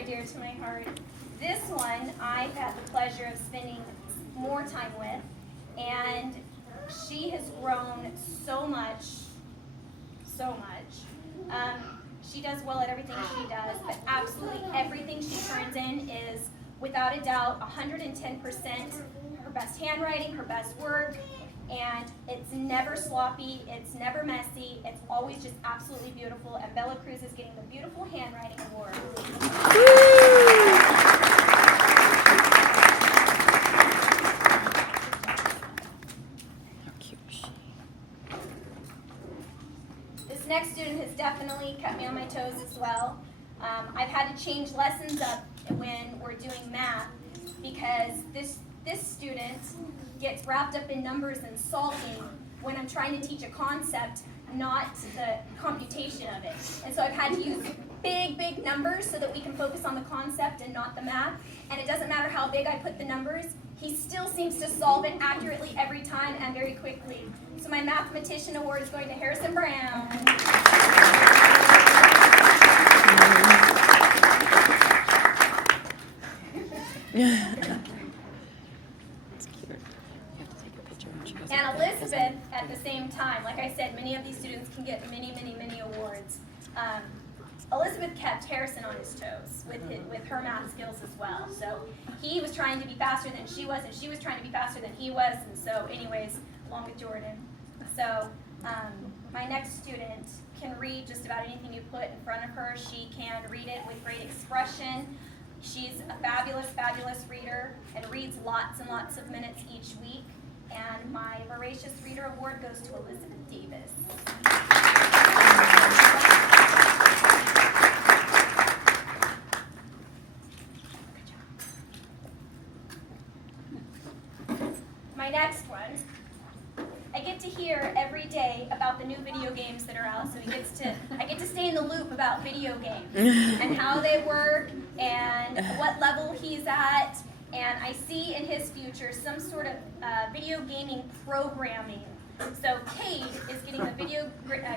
very dear to my heart. This one I've had the pleasure of spending more time with, and she has grown so much, so much. She does well at everything she does, but absolutely everything she turns in is, without a doubt, 110% her best handwriting, her best work, and it's never sloppy, it's never messy, it's always just absolutely beautiful, and Bella Cruz is getting the Beautiful Handwriting Award. This next student has definitely kept me on my toes as well. I've had to change lessons up when we're doing math because this student gets wrapped up in numbers and solving when I'm trying to teach a concept, not the computation of it. And so I've had to use big numbers so that we can focus on the concept and not the math. And it doesn't matter how big I put the numbers, he still seems to solve it accurately every time and very quickly. So my Mathematician Award is going to Harrison Brown. And Elizabeth, at the same time, like I said, many of these students can get many awards. Elizabeth kept Harrison on his toes with her math skills as well. So he was trying to be faster than she was, and she was trying to be faster than he was. And so anyways, along with Jordan. So my next student can read just about anything you put in front of her. She can read it with great expression. She's a fabulous reader and reads lots and lots of minutes each week. And my Voracious Reader Award goes to Elizabeth Davis. My next one, I get to hear every day about the new video games that are out, so I get to stay in the loop about video games and how they work and what level he's at, and I see in his future some sort of video gaming programming. So Cade is getting the Video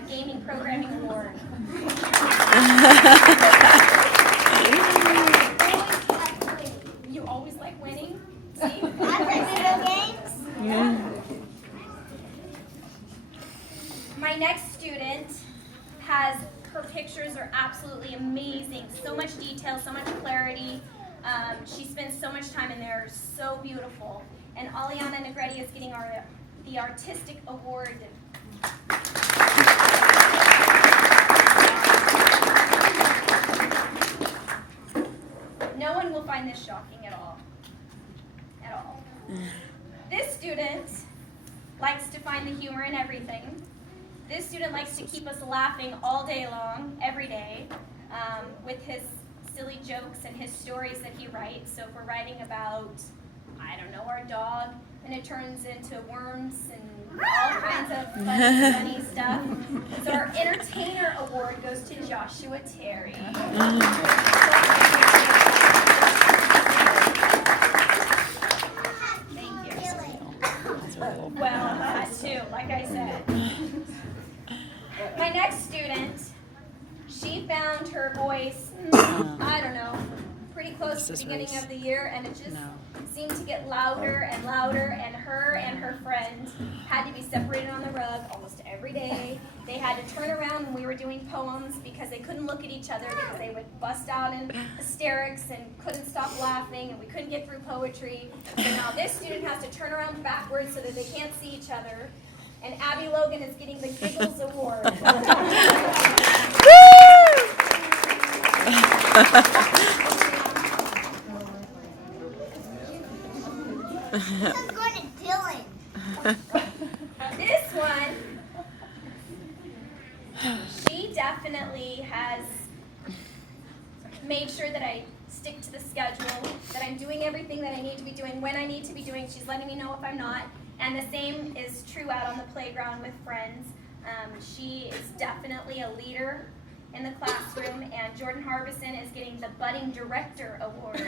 Gaming Programming Award. You always like winning? See? I play video games. Yeah. My next student has, her pictures are absolutely amazing. So much detail, so much clarity. She spends so much time in there, so beautiful. And Aliana Negretti is getting the Artistic Award. No one will find this shocking at all. At all. This student likes to find the humor in everything. This student likes to keep us laughing all day long, every day, with his silly jokes and his stories that he writes. So if we're writing about, I don't know, our dog, and it turns into worms and all kinds of funny stuff. So our Entertainer Award goes to Joshua Terry. Thank you. Well, that too, like I said. My next student, she found her voice, I don't know, pretty close to the beginning of the year, and it just seemed to get louder and louder, and her friend had to be separated on the rug almost every day. They had to turn around when we were doing poems because they couldn't look at each other because they would bust out in hysterics and couldn't stop laughing, and we couldn't get through poetry. So now this student has to turn around backwards so that they can't see each other. And Abby Logan is getting the Giggles Award. I'm going to Dylan. This one, she definitely has made sure that I stick to the schedule, that I'm doing everything that I need to be doing when I need to be doing. She's letting me know if I'm not. And the same is true out on the playground with friends. She is definitely a leader in the classroom, and Jordan Harbison is getting the Budding Director Award.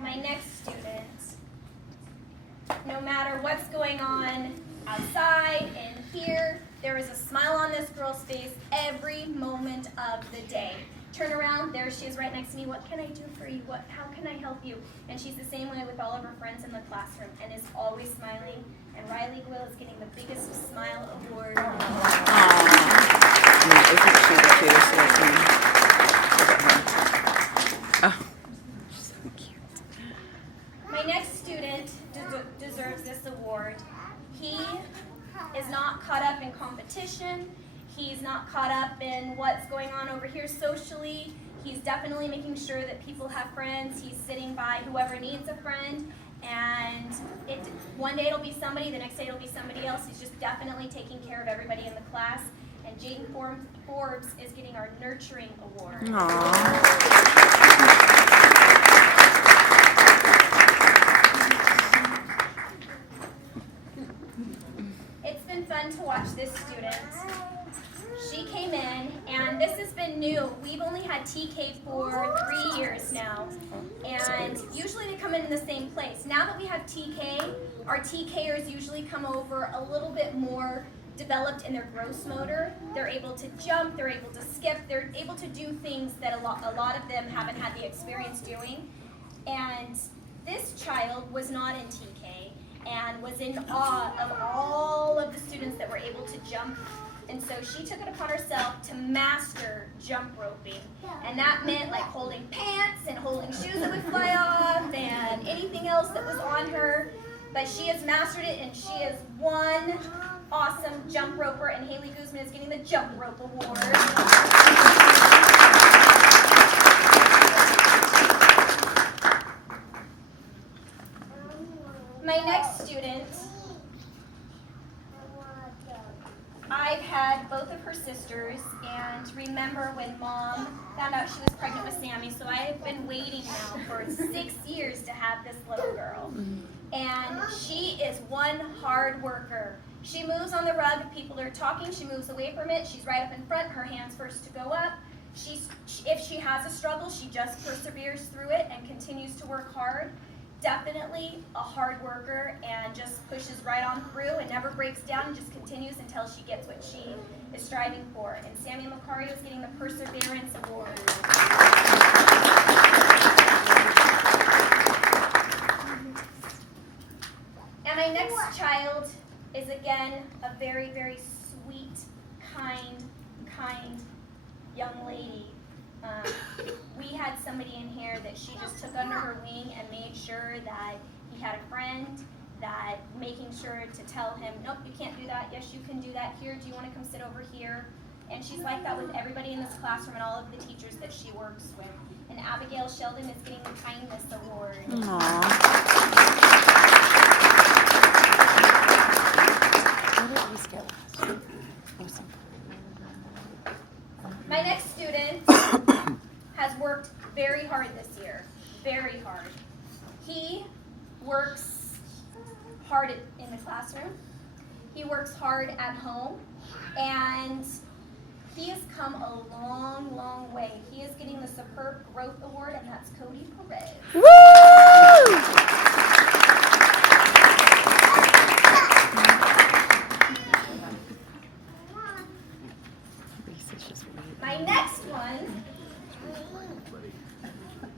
My next student no matter what's going on outside and here, there is a smile on this girl's face every moment of the day. Turn around, there she is right next to me. What can I do for you? How can I help you? And she's the same way with all of her friends in the classroom and is always smiling. And Riley Will is getting the biggest smile award. Isn't she the cutest looking? Oh, she's so cute. My next student deserves this award. He is not caught up in competition. He's not caught up in what's going on over here socially. He's definitely making sure that people have friends. He's sitting by whoever needs a friend. And one day it'll be somebody, the next day it'll be somebody else. He's just definitely taking care of everybody in the class. And Jaden Forbes is getting our Nurturing Award. It's been fun to watch this student. She came in, and this has been new. We've only had TK for 3 years now, and usually they come in the same place. Now that we have TK, our TKers usually come over a little bit more developed in their gross motor. They're able to jump, they're able to skip, they're able to do things that a lot of them haven't had the experience doing. And this child was not in TK and was in awe of all of the students that were able to jump. And so she took it upon herself to master jump roping. And that meant like holding pants and holding shoes that would fly off and anything else that was on her. But she has mastered it, and she is one awesome jump roper, and Haley Guzman is getting the Jump Rope Award. My next student, I've had both of her sisters, and remember when Mom found out she was pregnant with Sammy, so I have been waiting now for 6 years to have this little girl. And she is one hard worker. She moves on the rug, people are talking, she moves away from it, she's right up in front, her hands first to go up. If she has a struggle, she just perseveres through it and continues to work hard. Definitely a hard worker and just pushes right on through and never breaks down and just continues until she gets what she is striving for. And Sammy Macario is getting the Perseverance Award. And my next child is again a very, very sweet, kind young lady. We had somebody in here that she just took under her wing and made sure that he had a friend, that making sure to tell him, nope, you can't do that, yes, you can do that, here, do you want to come sit over here? And she's like that with everybody in this classroom and all of the teachers that she works with. And Abigail Sheldon is getting the Kindness Award. My next student has worked very hard this year, very hard. He works hard in the classroom, he works hard at home, and he has come a long, long way. He is getting the Superb Growth Award, and that's Cody Perez. Woo! My next one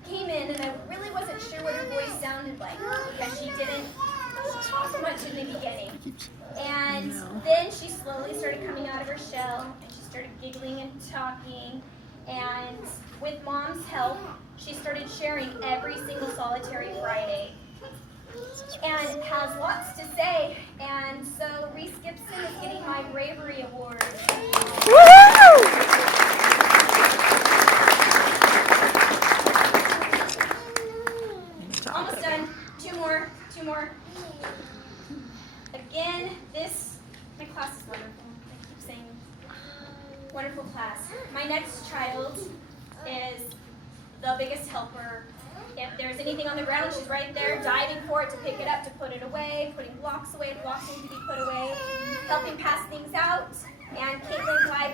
came in, and I really wasn't sure what her voice sounded like because she didn't talk much in the beginning. And then she slowly started coming out of her shell, and she started giggling and talking. And with Mom's help, she started sharing every single solitary Friday. And has lots to say. And so Rees Gibson is getting my Bravery Award. Woo! Almost done. Two more. Again, my class is wonderful. I keep saying wonderful class. My next child is the biggest helper. If there's anything on the ground, she's right there diving for it to pick it up, to put it away, putting blocks away, blocks need to be put away, helping pass things out. And Caitlin Glide